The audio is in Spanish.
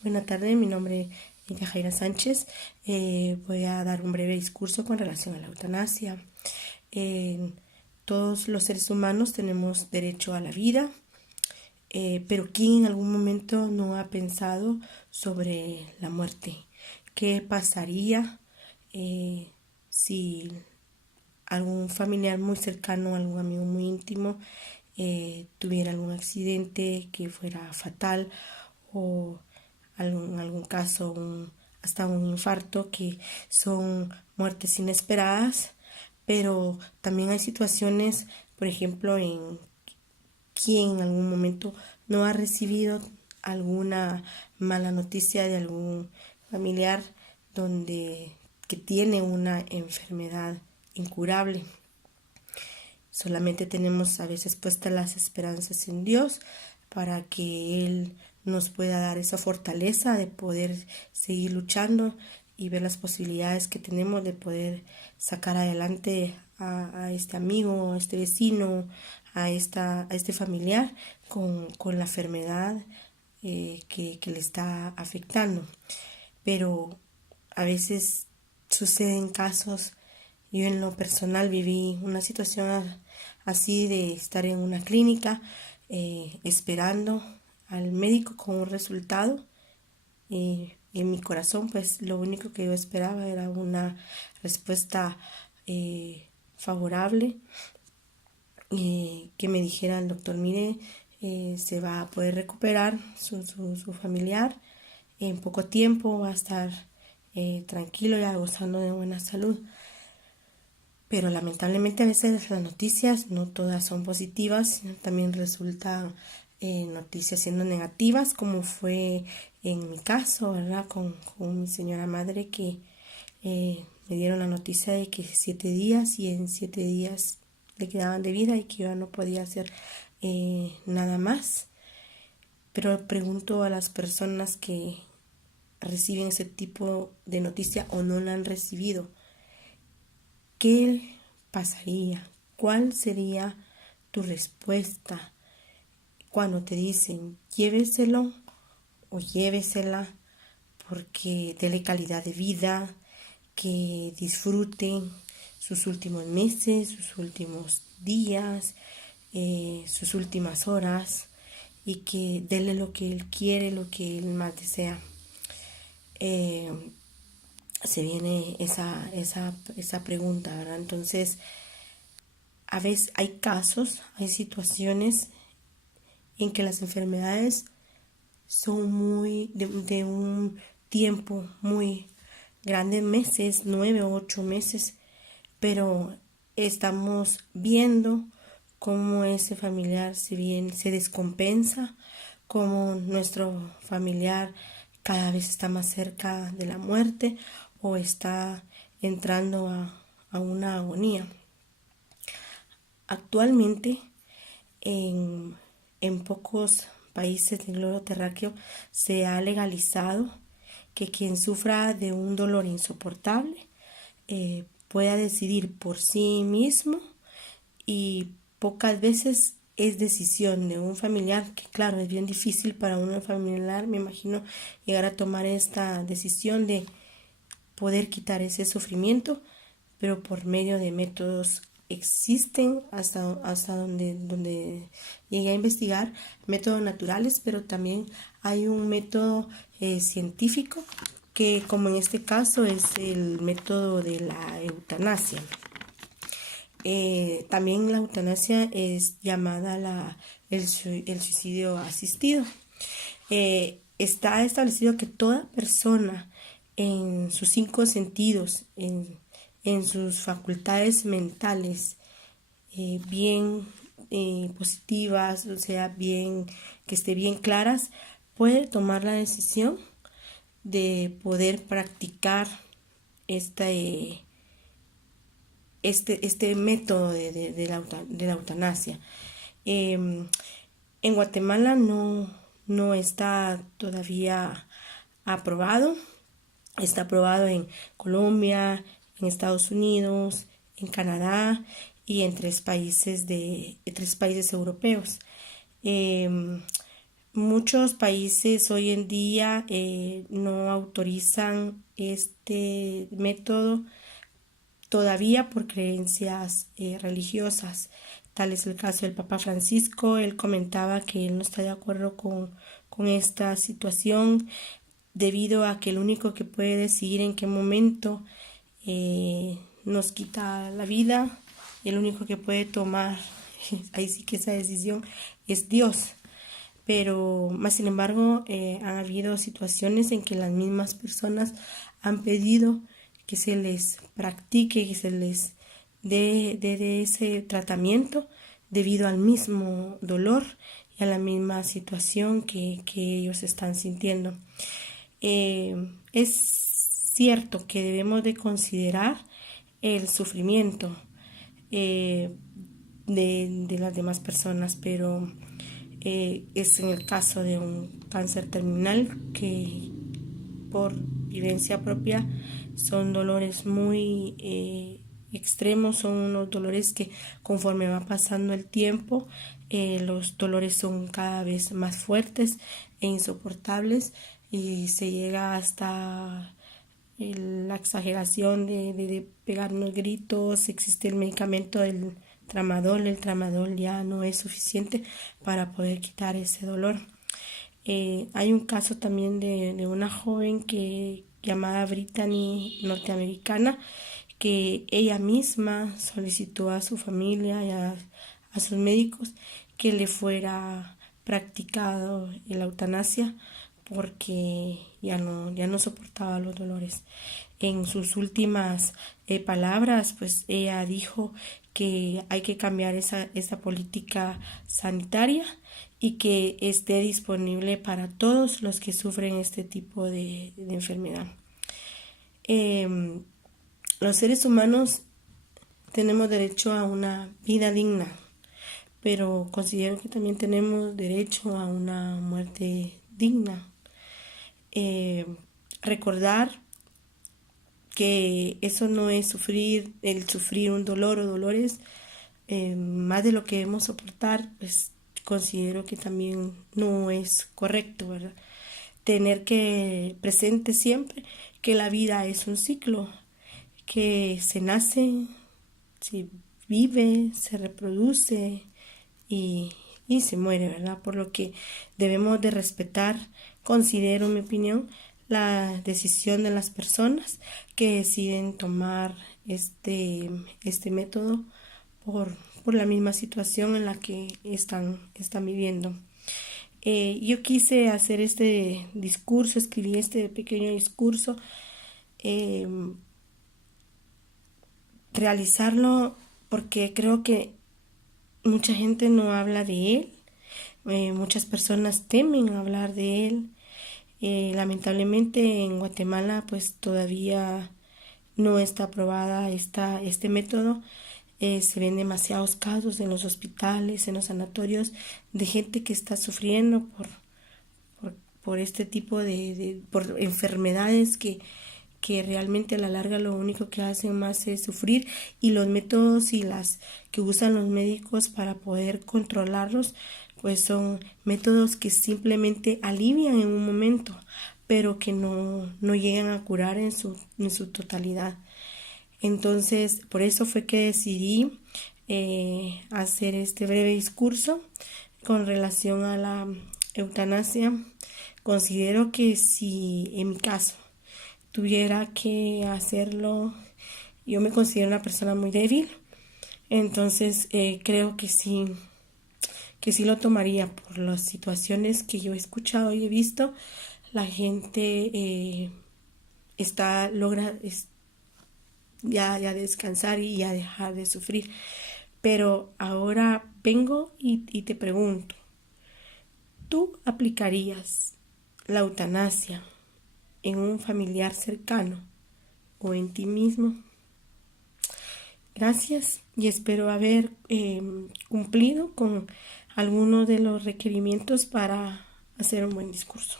Buenas tardes, mi nombre es Yajaira Sánchez. Voy a dar un breve discurso con relación a la eutanasia. Todos los seres humanos tenemos derecho a la vida, pero ¿quién en algún momento no ha pensado sobre la muerte? ¿Qué pasaría si algún familiar muy cercano, algún amigo muy íntimo, tuviera algún accidente que fuera fatal o en algún caso hasta un infarto, que son muertes inesperadas? Pero también hay situaciones, por ejemplo, en quien en algún momento no ha recibido alguna mala noticia de algún familiar donde que tiene una enfermedad incurable. Solamente tenemos a veces puestas las esperanzas en Dios para que Él nos pueda dar esa fortaleza de poder seguir luchando y ver las posibilidades que tenemos de poder sacar adelante a este amigo, a este vecino, a este familiar con la enfermedad que le está afectando. Pero a veces suceden casos. Yo en lo personal viví una situación así, de estar en una clínica esperando al médico con un resultado. En mi corazón, pues lo único que yo esperaba era una respuesta favorable, que me dijera el doctor: mire, se va a poder recuperar su familiar en poco tiempo, va a estar tranquilo y gozando de buena salud. Pero lamentablemente a veces las noticias no todas son positivas, también resultan noticias siendo negativas, como fue en mi caso, ¿verdad? Con mi señora madre, que me dieron la noticia de que 7 días, y en 7 días le quedaban de vida y que yo no podía hacer nada más. Pero pregunto a las personas que reciben ese tipo de noticia o no la han recibido: ¿qué pasaría? ¿Cuál sería tu respuesta cuando te dicen lléveselo o llévesela, porque dele calidad de vida, que disfruten sus últimos meses, sus últimos días, sus últimas horas, y que dele lo que él quiere, lo que él más desea? Se viene esa pregunta, ¿verdad? Entonces, a veces hay casos, hay situaciones en que las enfermedades son muy de un tiempo muy grande, meses, 9 u 8 meses, pero estamos viendo cómo ese familiar se descompensa, cómo nuestro familiar cada vez está más cerca de la muerte o está entrando a una agonía. Actualmente, en pocos países del globo terráqueo se ha legalizado que quien sufra de un dolor insoportable pueda decidir por sí mismo, y pocas veces es decisión de un familiar, que claro, es bien difícil para un familiar, me imagino, llegar a tomar esta decisión de poder quitar ese sufrimiento, pero por medio de métodos existen, hasta donde llegué a investigar, métodos naturales, pero también hay un método científico, que como en este caso es el método de la eutanasia. También la eutanasia es llamada el suicidio asistido. Está establecido que toda persona, en sus 5 sentidos, en sus facultades mentales, bien positivas, o sea, bien, que esté bien claras, puede tomar la decisión de poder practicar este método de la eutanasia. En Guatemala no está todavía aprobado. Está aprobado en Colombia, en Estados Unidos, en Canadá y en tres países europeos. muchos países hoy en día no autorizan este método todavía por creencias religiosas. Tal es el caso del Papa Francisco. Él comentaba que él no está de acuerdo con esta situación debido a que el único que puede decidir en qué momento nos quita la vida, y el único que puede tomar ahí sí que esa decisión es Dios. Pero más sin embargo han habido situaciones en que las mismas personas han pedido que se les practique, que se les dé ese tratamiento debido al mismo dolor y a la misma situación que ellos están sintiendo. Es cierto que debemos de considerar el sufrimiento de las demás personas, pero es en el caso de un cáncer terminal que por vivencia propia son dolores muy extremos, son unos dolores que conforme va pasando el tiempo los dolores son cada vez más fuertes e insoportables y se llega hasta la exageración de pegarnos gritos. Existe el medicamento del tramadol. El tramadol ya no es suficiente para poder quitar ese dolor. Hay un caso también de una joven llamada Brittany, norteamericana, que ella misma solicitó a su familia y a sus médicos que le fuera practicado la eutanasia porque ya no soportaba los dolores. En sus últimas palabras, pues ella dijo que hay que cambiar esa política sanitaria y que esté disponible para todos los que sufren este tipo de enfermedad. Los seres humanos tenemos derecho a una vida digna, pero considero que también tenemos derecho a una muerte digna. Recordar que eso no es el sufrir un dolor o dolores más de lo que debemos soportar, pues considero que también no es correcto, ¿verdad? Tener que presente siempre que la vida es un ciclo, que se nace, se vive, se reproduce y se muere, ¿verdad? Por lo que debemos de respetar, considero, en mi opinión, la decisión de las personas que deciden tomar este método por la misma situación en la que están viviendo. Yo quise hacer este discurso, escribí este pequeño discurso, realizarlo porque creo que mucha gente no habla de él, muchas personas temen hablar de él. Lamentablemente en Guatemala pues todavía no está aprobada este método. Se ven demasiados casos en los hospitales, en los sanatorios, de gente que está sufriendo por este tipo por enfermedades que realmente a la larga lo único que hacen más es sufrir, y los métodos y las que usan los médicos para poder controlarlos pues son métodos que simplemente alivian en un momento, pero que no llegan a curar en su totalidad. Entonces, por eso fue que decidí hacer este breve discurso con relación a la eutanasia. Considero que si en mi caso tuviera que hacerlo, yo me considero una persona muy débil, entonces creo que sí lo tomaría por las situaciones que yo he escuchado y he visto. La gente logra ya descansar y ya dejar de sufrir. Pero ahora vengo y te pregunto, ¿tú aplicarías la eutanasia en un familiar cercano o en ti mismo? Gracias y espero haber cumplido con algunos de los requerimientos para hacer un buen discurso.